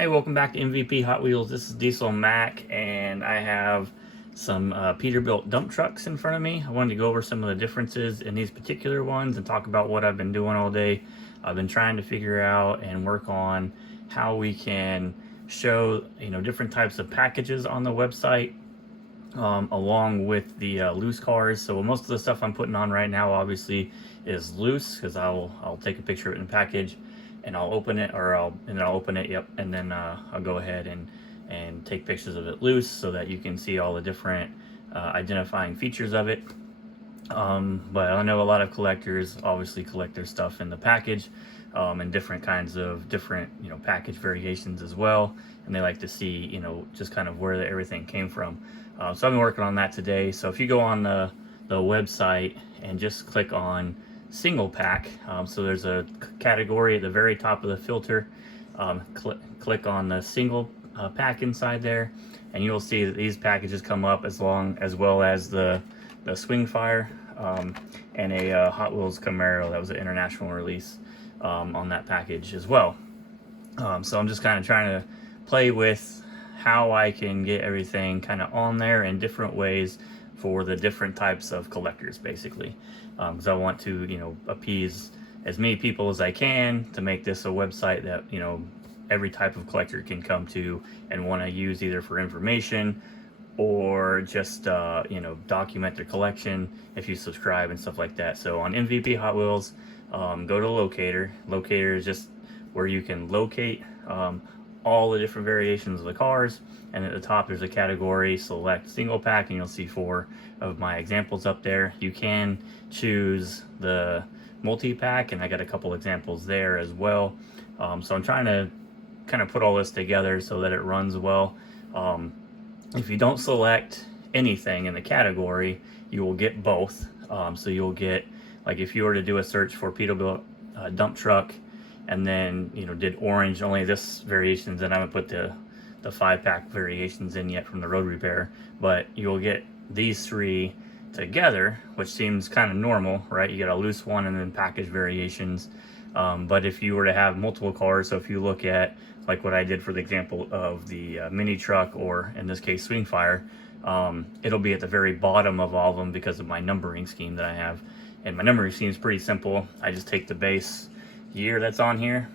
Hey, welcome back to MVP Hot Wheels. This is Diesel Mac, and I have some Peterbilt dump trucks in front of me. I wanted to go over some of the differences in these particular ones and talk about what I've been doing all day. I've been trying to figure out and work on how we can show, different types of packages on the website, along with the loose cars. So most of the stuff I'm putting on right now obviously is loose, because I'll take a picture of it in the package and I'll open it, or I'll open it, yep, and then I'll go ahead and take pictures of it loose so that you can see all the different identifying features of it. But I know a lot of collectors obviously collect their stuff in the package, and different kinds of different package variations as well, and they like to see just kind of where everything came from. So I've been working on that today. So if you go on the website and just click on single pack, so there's a category at the very top of the filter. Click on the single pack inside there, and you'll see that these packages come up, as well as the Swing Fire, and a Hot Wheels Camaro that was an international release on that package as well. So I'm just kind of trying to play with how I can get everything kind of on there in different ways for the different types of collectors, basically, because I want to appease as many people as I can to make this a website that every type of collector can come to and want to use, either for information or just document their collection if you subscribe and stuff like that. So on MVP Hot Wheels, go to locator. Locator is just where you can locate all the different variations of the cars, and at the top there's a category, select single pack, and you'll see 4 of my examples up there. You can choose the multi-pack, and I got a couple examples there as well. So I'm trying to kind of put all this together so that it runs well. If you don't select anything in the category, you will get both. So you'll get, like, if you were to do a search for Peterbilt dump truck, and then did orange, only this variations, and I haven't put the 5-pack variations in yet from the road repair, but you'll get these 3 together, which seems kind of normal, right? You get a loose one and then package variations. But if you were to have multiple cars, so if you look at like what I did for the example of the mini truck, or in this case Swing Fire, it'll be at the very bottom of all of them because of my numbering scheme that I have. And my numbering scheme is pretty simple. I just take the base year that's on here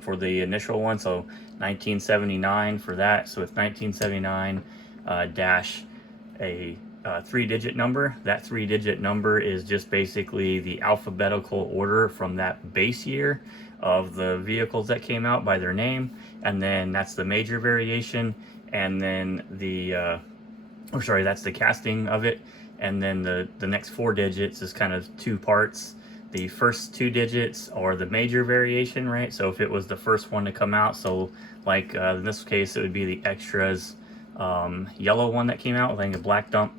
for the initial one, so 1979 for that, so it's 1979 dash a 3-digit number. That 3-digit number is just basically the alphabetical order from that base year of the vehicles that came out by their name, and then that's the major variation, and then that's the casting of it, and then the next 4 digits is kind of 2 parts. The first 2 digits are the major variation, right? So if it was the first one to come out, so like in this case, it would be the extras yellow one that came out, I think a black dump,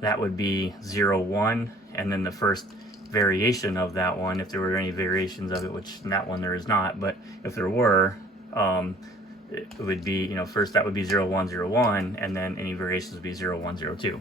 that would be 01, and then the first variation of that one, if there were any variations of it, which in that one there is not, but if there were, it would be, first that would be 0101, and then any variations would be 0102.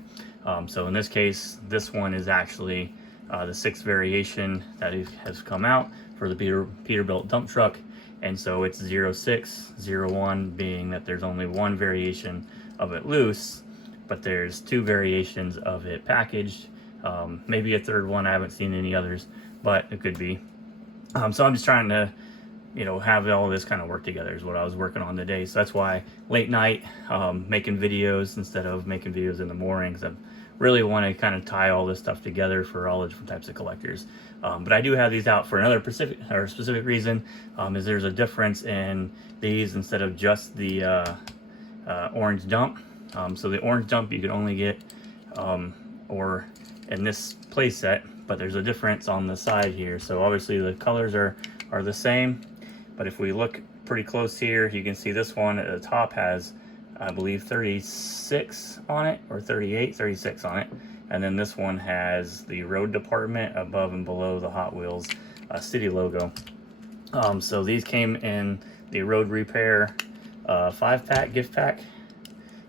So in this case, this one is actually the 6th variation that has come out for the Peterbilt dump truck, and so it's 06, 01 being that there's only 1 variation of it loose, but there's 2 variations of it packaged, maybe a 3rd one. I haven't seen any others, but it could be. So I'm just trying to have all this kind of work together is what I was working on today. So that's why late night making videos instead of making videos in the mornings. I really want to kind of tie all this stuff together for all the different types of collectors. But I do have these out for another specific reason, is there's a difference in these instead of just the orange dump. So the orange dump you could only get or in this play set, but there's a difference on the side here. So obviously the colors are the same, but if we look pretty close here, you can see this one at the top has, I believe, 36 on it, or 36 on it, and then this one has the road department above and below the Hot Wheels city logo. So these came in the road repair 5-pack gift pack.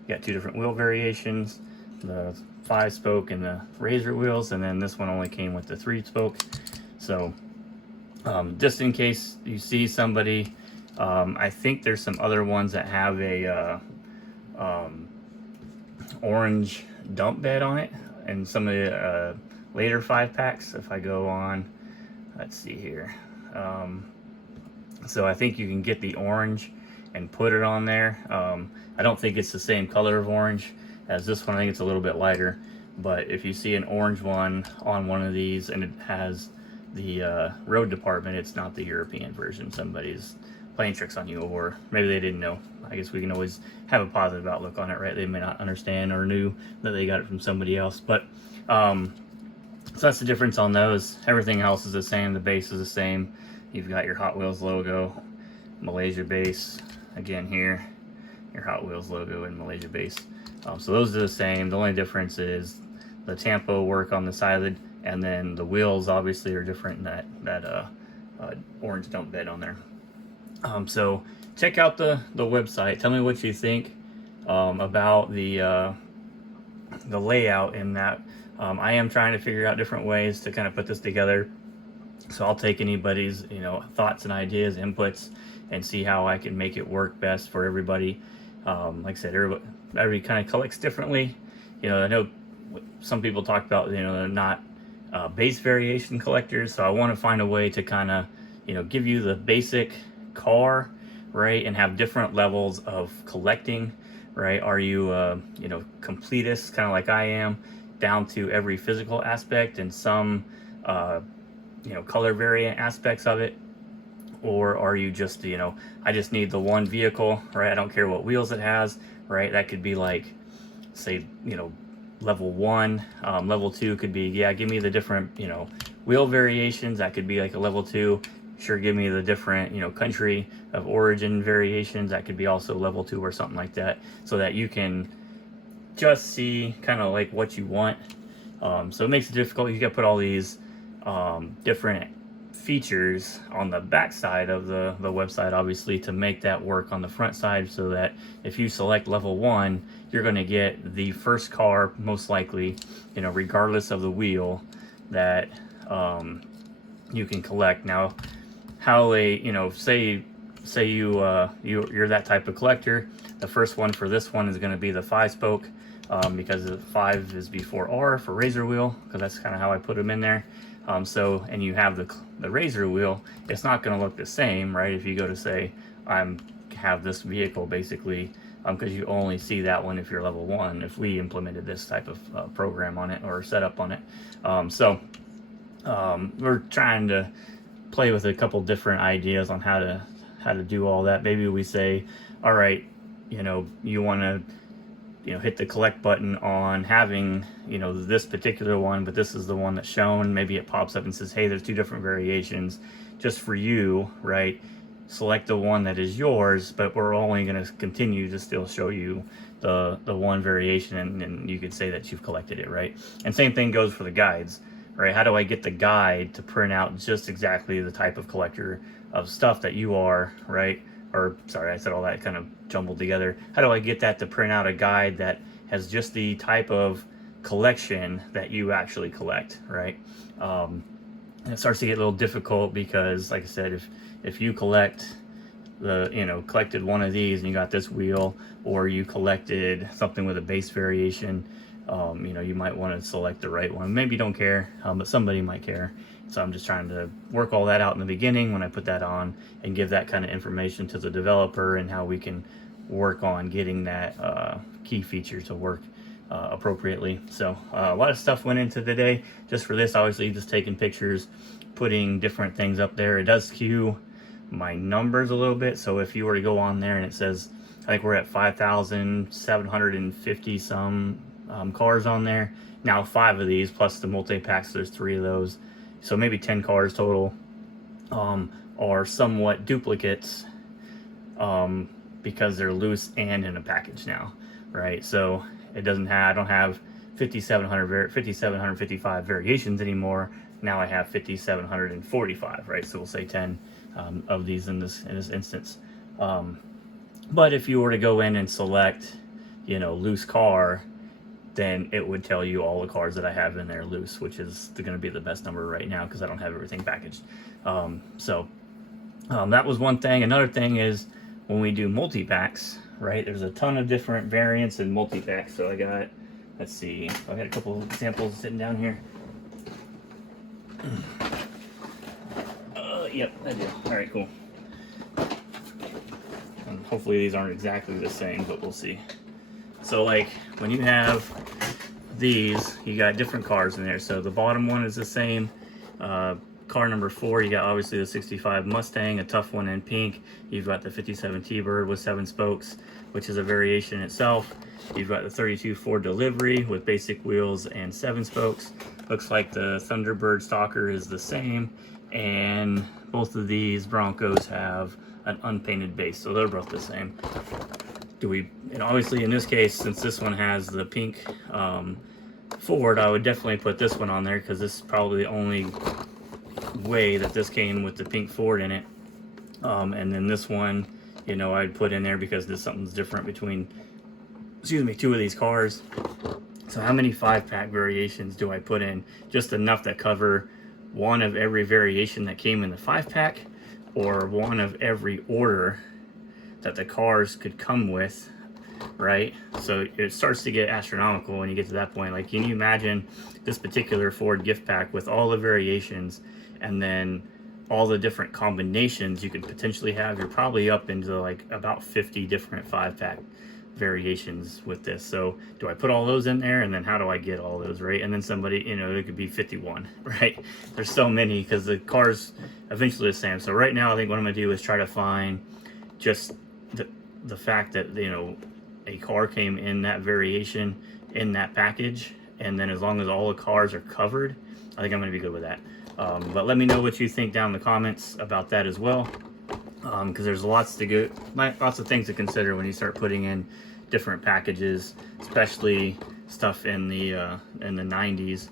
You got 2 different wheel variations, the 5-spoke and the razor wheels, and then this one only came with the 3-spoke. So just in case you see somebody I think there's some other ones that have a orange dump bed on it, and some of the later 5-packs. If I go on, let's see here. So I think you can get the orange and put it on there. I don't think it's the same color of orange as this one. I think it's a little bit lighter. But if you see an orange one on one of these and it has the road department, it's not the European version. Somebody's playing tricks on you, or maybe they didn't know. I guess we can always have a positive outlook on it, right? They may not understand or knew that they got it from somebody else. But so that's the difference on those. Everything else is the same. The base is the same. You've got your Hot Wheels logo, Malaysia base, again here, your Hot Wheels logo and Malaysia base. So those are the same. The only difference is the Tampo work on the side, and then the wheels obviously are different in that orange dump bed on there. So check out the website. Tell me what you think about the layout in that. I am trying to figure out different ways to kind of put this together. So I'll take anybody's thoughts and ideas, inputs, and see how I can make it work best for everybody. Like I said, everybody kind of collects differently. I know some people talk about they're not base variation collectors, so I want to find a way to kind of give you the basic car, right, and have different levels of collecting, right? Are you completist, kind of like I am, down to every physical aspect and some color variant aspects of it? Or are you just I just need the one vehicle, right? I don't care what wheels it has, right? That could be like, say, level 1. Level 2 could be, give me the different wheel variations. That could be like a level 2. Sure, give me the different country of origin variations. That could be also level 2 or something like that, so that you can just see kind of like what you want. So it makes it difficult. You got to put all these different features on the back side of the website, obviously, to make that work on the front side, so that if you select level 1, you're going to get the first car, most likely, regardless of the wheel, that you can collect. Now, how say you're that type of collector, the first one for this one is going to be the 5-spoke, because the 5 is before R for razor wheel, because that's kind of how I put them in there. And you have the razor wheel, it's not going to look the same, right? If you go to say, have this vehicle, basically, because you only see that one if you're level 1, if we implemented this type of program on it or setup on it. We're trying to play with a couple different ideas on how to do all that. Maybe we say, all right, you want to hit the collect button on having this particular one, but this is the one that's shown. Maybe it pops up and says, hey, there's 2 different variations just for you, right? Select the one that is yours, but we're only going to continue to still show you the one variation, and you could say that you've collected it, right? And same thing goes for the guides, right? How do I get the guide to print out just exactly the type of collector of stuff that you are, right? Or sorry, I said all that kind of jumbled together. How do I get that to print out a guide that has just the type of collection that you actually collect, right? And it starts to get a little difficult because, like I said, if you collected one of these and you got this wheel, or you collected something with a base variation, you might want to select the right one. Maybe you don't care, but somebody might care. So I'm just trying to work all that out in the beginning when I put that on, and give that kind of information to the developer, and how we can work on getting that key feature to work appropriately. So a lot of stuff went into today just for this. Obviously, just taking pictures, putting different things up there. It does skew my numbers a little bit. So if you were to go on there and it says, I think we're at 5,750 some cars on there. Now 5 of these plus the multi-packs, there's 3 of those. So maybe 10 cars total are somewhat duplicates because they're loose and in a package now, right? So it doesn't have, I don't have 5,755 variations anymore. Now I have 5,745, right? So we'll say 10 of these in this instance. But if you were to go in and select, loose car, then it would tell you all the cars that I have in there loose, which is going to be the best number right now because I don't have everything packaged. So That was one thing. Another thing is when we do multi-packs, right? There's a ton of different variants in multi-packs. So I got, let's see, I got a couple of examples sitting down here. Yep, I do. All right, cool. And hopefully these aren't exactly the same, but we'll see. So like when you have these, you got different cars in there. So the bottom one is the same. Car number 4, you got obviously the 65 Mustang, a tough one in pink. You've got the 57 T-Bird with 7 spokes, which is a variation itself. You've got the 32 Ford Delivery with basic wheels and 7 spokes. Looks like the Thunderbird Stalker is the same, and both of these Broncos have an unpainted base, so they're both the same. And obviously in this case, since this one has the pink Ford, I would definitely put this one on there because this is probably the only way that this came with the pink Ford in it. And then this one, you know, I'd put in there because there's something's different between, excuse me, 2 of these cars. So how many 5-pack variations do I put in? Just enough that cover one of every variation that came in the 5-pack, or one of every order that the cars could come with, right? So it starts to get astronomical when you get to that point. Like, can you imagine this particular Ford gift pack with all the variations and then all the different combinations you could potentially have? You're probably up into like about 50 different 5-pack variations with this. So do I put all those in there, and then how do I get all those, right? And then somebody, you know, it could be 51, right? There's so many because the car's eventually the same. So right now I think what I'm gonna do is try to find just the fact that, you know, a car came in that variation in that package, and then as long as all the cars are covered, I think I'm gonna be good with that. But let me know what you think down in the comments about that as well, because there's lots of things to consider when you start putting in different packages, especially stuff in the 90s,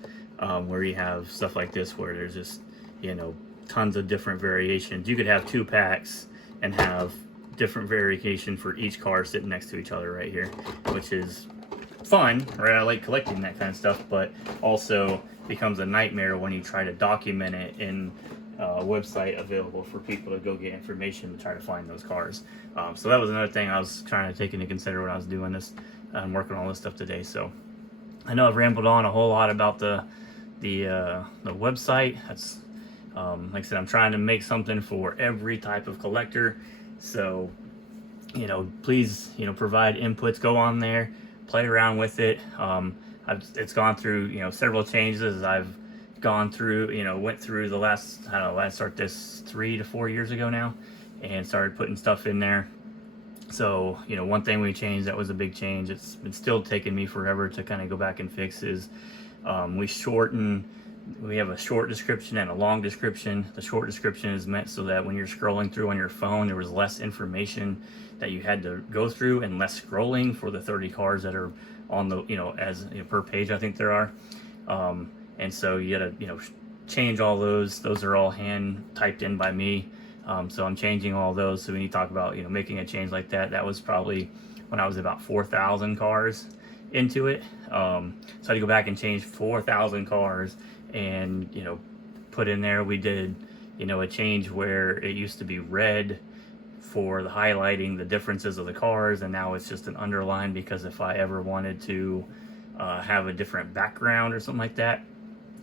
where you have stuff like this where there's just, you know, tons of different variations. You could have 2 packs and have different variation for each car sitting next to each other right here, which is fun, right? I like collecting that kind of stuff, but also becomes a nightmare when you try to document it in a website available for people to go get information to try to find those cars. So that was another thing I was trying to take into consider when I was doing this and working on all this stuff today. So I know I've rambled on a whole lot about the website. That's like I said, I'm trying to make something for every type of collector. So, you know, please, you know, provide inputs, go on there, play around with it. It's gone through, you know, several changes as I've gone through, you know, went through the last, I don't know, I started this 3 to 4 years ago now, and started putting stuff in there. So, you know, one thing we changed that was a big change, it's still taking me forever to kind of go back and fix, is we have a short description and a long description. The short description is meant so that when you're scrolling through on your phone, there was less information that you had to go through and less scrolling for the 30 cars that are on the, you know, as you know, per page, I think there are. And so you gotta, you know, change all those. Those are all hand typed in by me. So I'm changing all those. So when you talk about, you know, making a change like that, that was probably when I was about 4,000 cars into it. So I had to go back and change 4,000 cars and, you know, put in there. We did, you know, a change where it used to be red for the highlighting the differences of the cars, and now it's just an underline, because if I ever wanted to have a different background or something like that,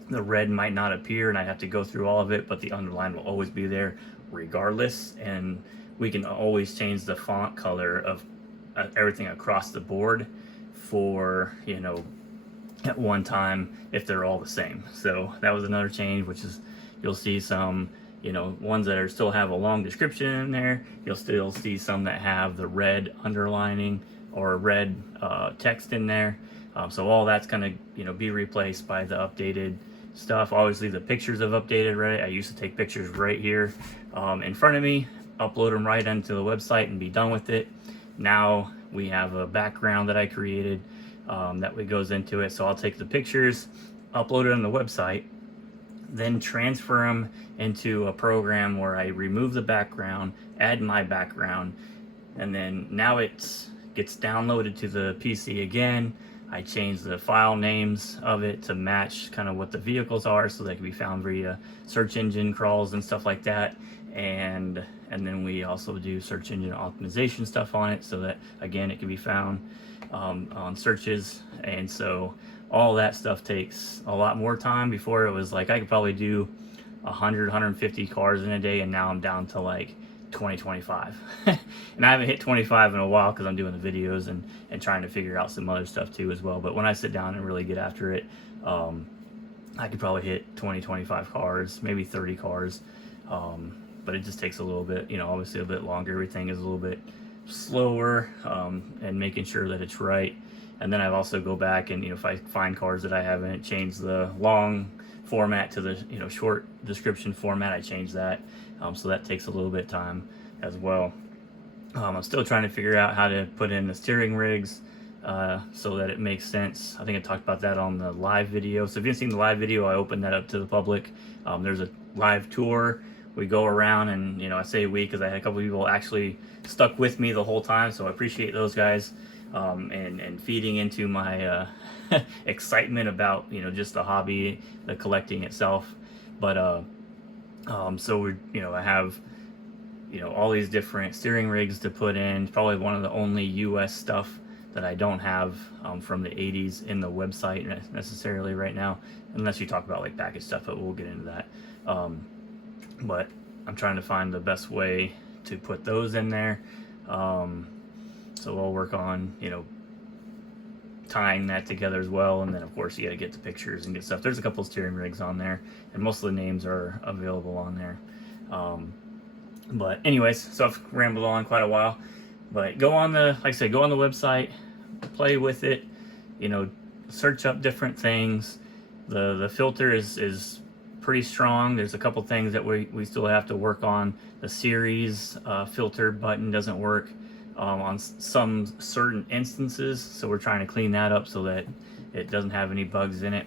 the red might not appear and I'd have to go through all of it, but the underline will always be there regardless. And we can always change the font color of everything across the board for, you know, at one time if they're all the same. So that was another change, which is, you'll see some, you know, ones that still have a long description in there. You'll still see some that have the red underlining or red text in there. So all that's gonna, you know, be replaced by the updated stuff. Obviously the pictures have updated, right? I used to take pictures right here in front of me, upload them right onto the website and be done with it. Now we have a background that I created that goes into it. So I'll take the pictures, upload it on the website, then transfer them into a program where I remove the background, add my background, and then now it gets downloaded to the PC again. I change the file names of it to match kind of what the vehicles are, so they can be found via search engine crawls and stuff like that. and then we also do search engine optimization stuff on it, so that again it can be found on searches. And so all that stuff takes a lot more time. Before it was like I could probably do 150 cars in a day, and now I'm down to like 25. And I haven't hit 25 in a while because I'm doing the videos and trying to figure out some other stuff too as well. But when I sit down and really get after it, I could probably hit 25 cars, maybe 30 cars. But it just takes a little bit, obviously a bit longer. Everything is a little bit slower, and making sure that it's right. And then I also go back and, if I find cars that I haven't changed the long format to the, short description format, I change that. So that takes a little bit of time as well. I'm still trying to figure out how to put in the steering rigs, so that it makes sense. I think I talked about that on the live video. So if you haven't seen the live video, I opened that up to the public. There's a live tour. We go around, and I say we because I had a couple people actually stuck with me the whole time, so I appreciate those guys, and feeding into my excitement about just the hobby, the collecting itself. But so I have all these different steering rigs to put in. Probably one of the only US stuff that I don't have from the 80s in the website necessarily right now, unless you talk about like package stuff, but we'll get into that. But I'm trying to find the best way to put those in there. So I'll work on tying that together as well. And then of course you got to get the pictures and get stuff. There's a couple of steering rigs on there, and most of the names are available on there. But anyways, so I've rambled on quite a while, but go on the website, play with it, search up different things. The filter is pretty strong. There's a couple things that we still have to work on. The series filter button doesn't work on some certain instances, so we're trying to clean that up so that it doesn't have any bugs in it,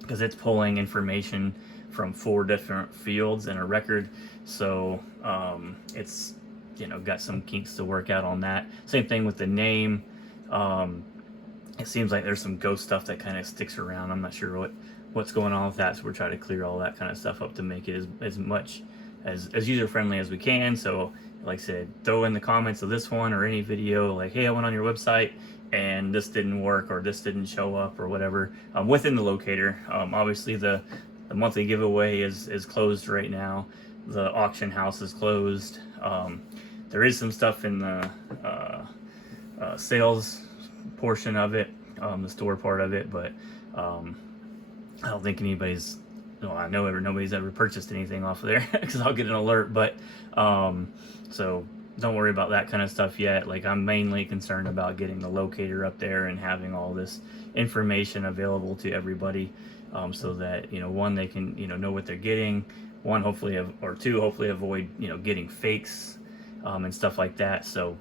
because it's pulling information from 4 different fields in a record. So it's got some kinks to work out on that. Same thing with the name. It seems like there's some ghost stuff that kind of sticks around. I'm not sure what's going on with that, so we're trying to clear all that kind of stuff up to make it as much as user friendly as we can. So like I said, throw in the comments of this one or any video like, hey, I went on your website and this didn't work, or this didn't show up, or whatever, within the locator. Obviously the monthly giveaway is closed right now. The auction house is closed. There is some stuff in the sales portion of it, the store part of it, but I don't think anybody's, I know nobody's ever purchased anything off of there because I'll get an alert. But so don't worry about that kind of stuff yet. Like, I'm mainly concerned about getting the locator up there and having all this information available to everybody, so that one, they can know what they're getting. One, hopefully, or two, hopefully avoid getting fakes and stuff like that. So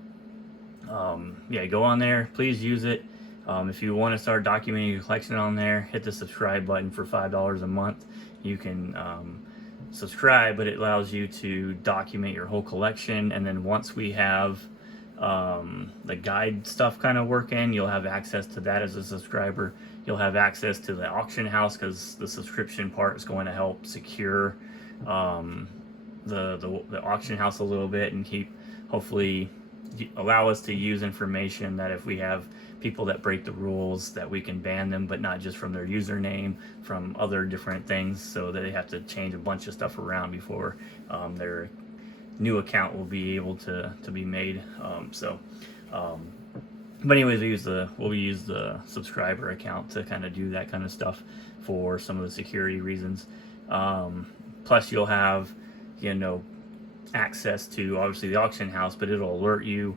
yeah, go on there, please use it. If you want to start documenting your collection on there, hit the subscribe button for $5 a month. You can subscribe, but it allows you to document your whole collection. And then once we have the guide stuff kind of working, you'll have access to that as a subscriber. You'll have access to the auction house, because the subscription part is going to help secure the auction house a little bit, and hopefully allow us to use information that if we have people that break the rules, that we can ban them, but not just from their username, from other different things, so that they have to change a bunch of stuff around before their new account will be able to be made. But anyways, we'll use the subscriber account to kind of do that kind of stuff for some of the security reasons. Plus you'll have access to obviously the auction house, but it'll alert you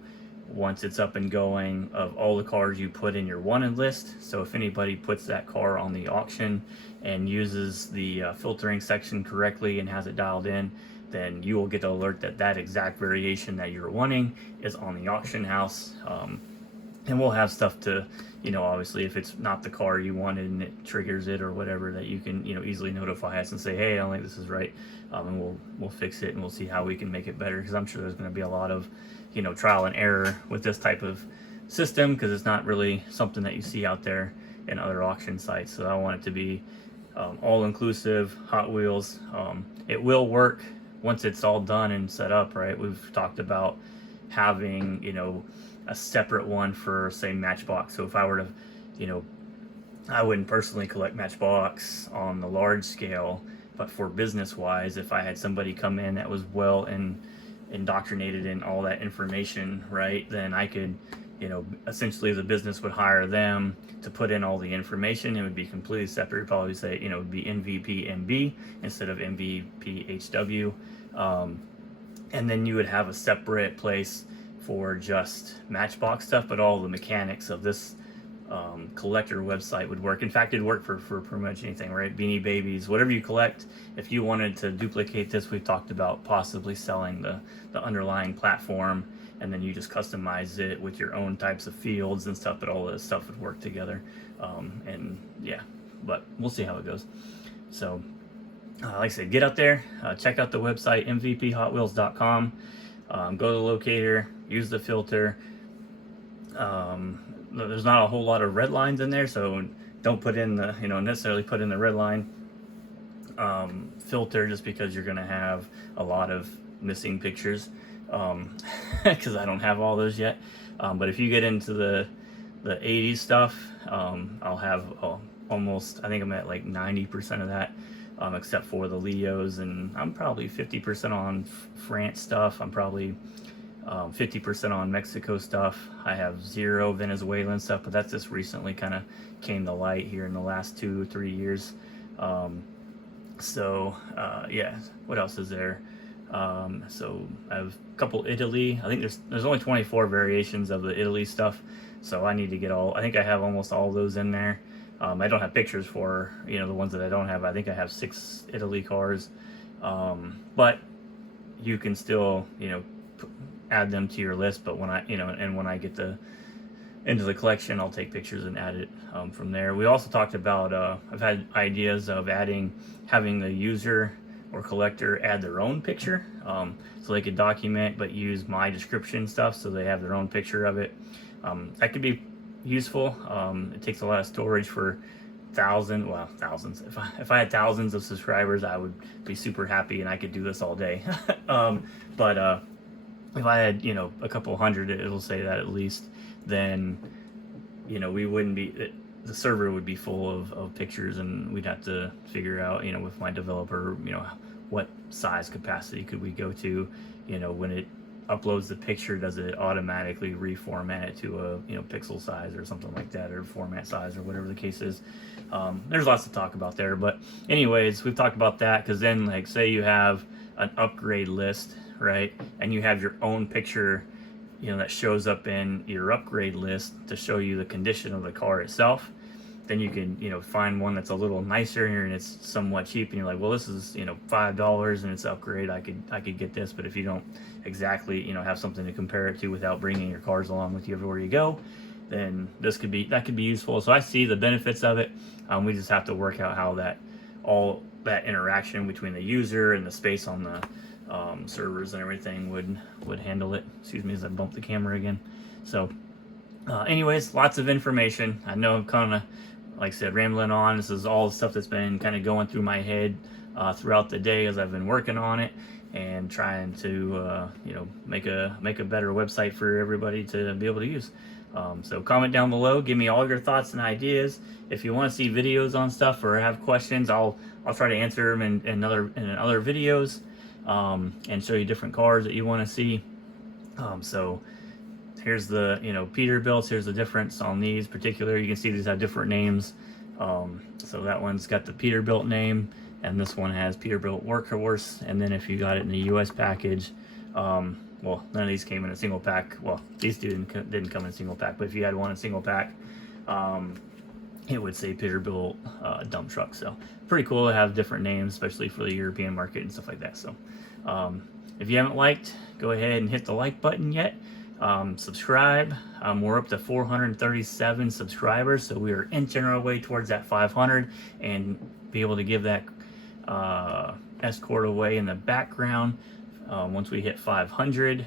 once it's up and going of all the cars you put in your wanted list. So if anybody puts that car on the auction and uses the filtering section correctly and has it dialed in, then you will get the alert that that exact variation that you're wanting is on the auction house. And we'll have stuff to, obviously if it's not the car you wanted and it triggers it or whatever, that you can, easily notify us and say, hey, I don't think this is right. And we'll fix it, and we'll see how we can make it better. Because I'm sure there's going to be a lot of, trial and error with this type of system, because it's not really something that you see out there in other auction sites. So I want it to be all inclusive, Hot Wheels. It will work once it's all done and set up, right, we've talked about having, a separate one for, say, Matchbox. So if I were to, I wouldn't personally collect Matchbox on the large scale, but for business wise, if I had somebody come in that was well indoctrinated in all that information, right, then I could, essentially the business would hire them to put in all the information. It would be completely separate. It'd probably say, it would be MVP MB instead of MVP HW. And then you would have a separate place for just Matchbox stuff, but all the mechanics of this collector website would work. In fact, it'd work for pretty much anything, right? Beanie Babies, whatever you collect. If you wanted to duplicate this, we've talked about possibly selling the underlying platform, and then you just customize it with your own types of fields and stuff, but all this stuff would work together. And yeah, but we'll see how it goes. So like I said, get out there, check out the website, mvphotwheels.com. Go to the locator, use the filter. There's not a whole lot of red lines in there, so don't put in the, necessarily put in the red line filter, just because you're going to have a lot of missing pictures, because I don't have all those yet. But if you get into the 80s stuff, I'll have almost, I think I'm at like 90% of that, except for the Leos, and I'm probably 50% on France stuff. I'm probably 50% on Mexico stuff. I have 0 Venezuelan stuff, but that's just recently kind of came to light here in the last 2 or 3 years. Yeah, what else is there? So I have a couple Italy. I think there's only 24 variations of the Italy stuff, so I need to get I think I have almost all those in there. I don't have pictures for, the ones that I don't have. I think I have 6 Italy cars, but you can still, add them to your list. But when when I get into the collection, I'll take pictures and add it from there. We also talked about, I've had ideas of having the user or collector add their own picture, so they could document but use my description stuff, so they have their own picture of it. That could be useful. It takes a lot of storage for thousands. If I had thousands of subscribers, I would be super happy and I could do this all day. But if I had, a couple hundred, it'll say that at least, then, we wouldn't be, the server would be full of pictures, and we'd have to figure out, with my developer, what size capacity could we go to. When it uploads the picture, does it automatically reformat it to a, pixel size or something like that, or format size, or whatever the case is. There's lots to talk about there, but anyways, we've talked about that, because then, like, say you have an upgrade list, right, and you have your own picture, that shows up in your upgrade list to show you the condition of the car itself. Then you can, find one that's a little nicer and it's somewhat cheap, and you're like, well, this is, $5 and it's upgrade. I could get this. But if you don't exactly, have something to compare it to without bringing your cars along with you everywhere you go, then that could be useful. So I see the benefits of it. We just have to work out how all that interaction between the user and the space on the servers and everything would handle it. Excuse me as I bump the camera again. So anyways, lots of information. I know I'm kind of, like I said, rambling on. This is all the stuff that's been kind of going through my head throughout the day as I've been working on it and trying to make a better website for everybody to be able to use. So comment down below, give me all your thoughts and ideas. If you want to see videos on stuff or have questions, I'll try to answer them in other videos, and show you different cars that you want to see. So here's the Peterbilts. Here's the difference on these particular. You can see these have different names. So that one's got the Peterbilt name, and this one has Peterbilt Workhorse. And then if you got it in the US package, well, none of these came in a single pack. Well, these didn't come in a single pack, but if you had one in a single pack, it would say Peterbilt dump truck. So pretty cool to have different names, especially for the European market and stuff like that. So if you haven't liked, go ahead and hit the like button yet. Subscribe. We're up to 437 subscribers, so we are inching our way towards that 500 and be able to give that escort away in the background once we hit 500.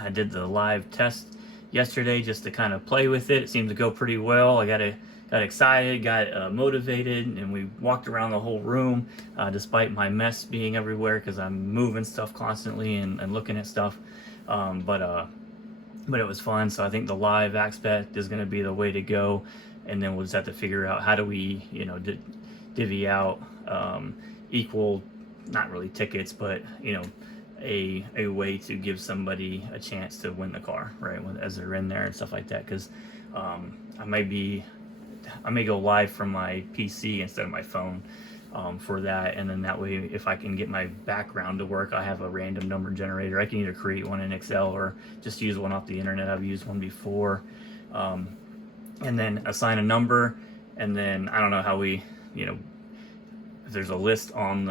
I did the live test yesterday just to kind of play with it. It seemed to go pretty well. I gotta got excited, got motivated, and we walked around the whole room despite my mess being everywhere because I'm moving stuff constantly and looking at stuff. But it was fun. So I think the live aspect is going to be the way to go, and then we'll just have to figure out how do we, you know, divvy out equal, not really tickets, but you know, a way to give somebody a chance to win the car, right, as they're in there and stuff like that. Because I may go live from my PC instead of my phone for that, and then that way, if I can get my background to work, I have a random number generator. I can either create one in Excel or just use one off the internet. I've used one before, and then assign a number, and then I don't know how we, you know, if there's a list on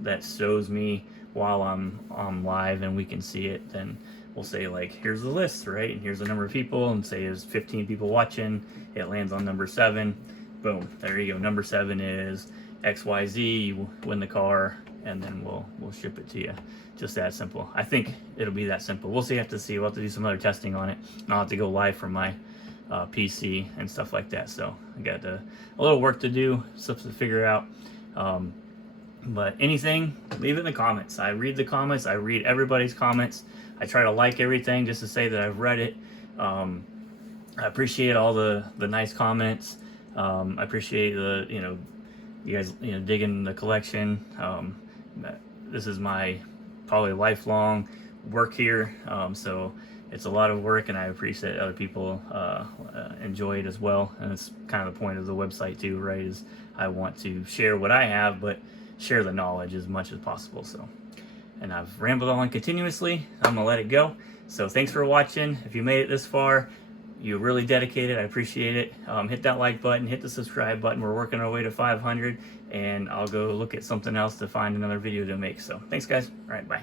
that shows me while I'm live and we can see it, then we'll say like, here's the list, right, and here's the number of people, and say there's 15 people watching, it lands on number 7, boom, there you go, number 7 is XYZ, you win the car, and then we'll ship it to you. Just that simple. I think it'll be that simple. We'll see. Have to see. We'll have to do some other testing on it, and I'll have to go live from my PC and stuff like that. So I got a little work to do, stuff to figure out. But anything, leave it in the comments. I read the comments. I read everybody's comments. I try to like everything just to say that I've read it. I appreciate all the nice comments. I appreciate you guys, digging the collection. This is my probably lifelong work here, so it's a lot of work, and I appreciate other people enjoy it as well. And it's kind of the point of the website too, right? Is I want to share what I have, but share the knowledge as much as possible. So, and I've rambled on continuously. I'm gonna let it go. So thanks for watching. If you made it this far, you're really dedicated. I appreciate it. Hit that like button, hit the subscribe button. We're working our way to 500, and I'll go look at something else to find another video to make. So thanks, guys. All right, bye.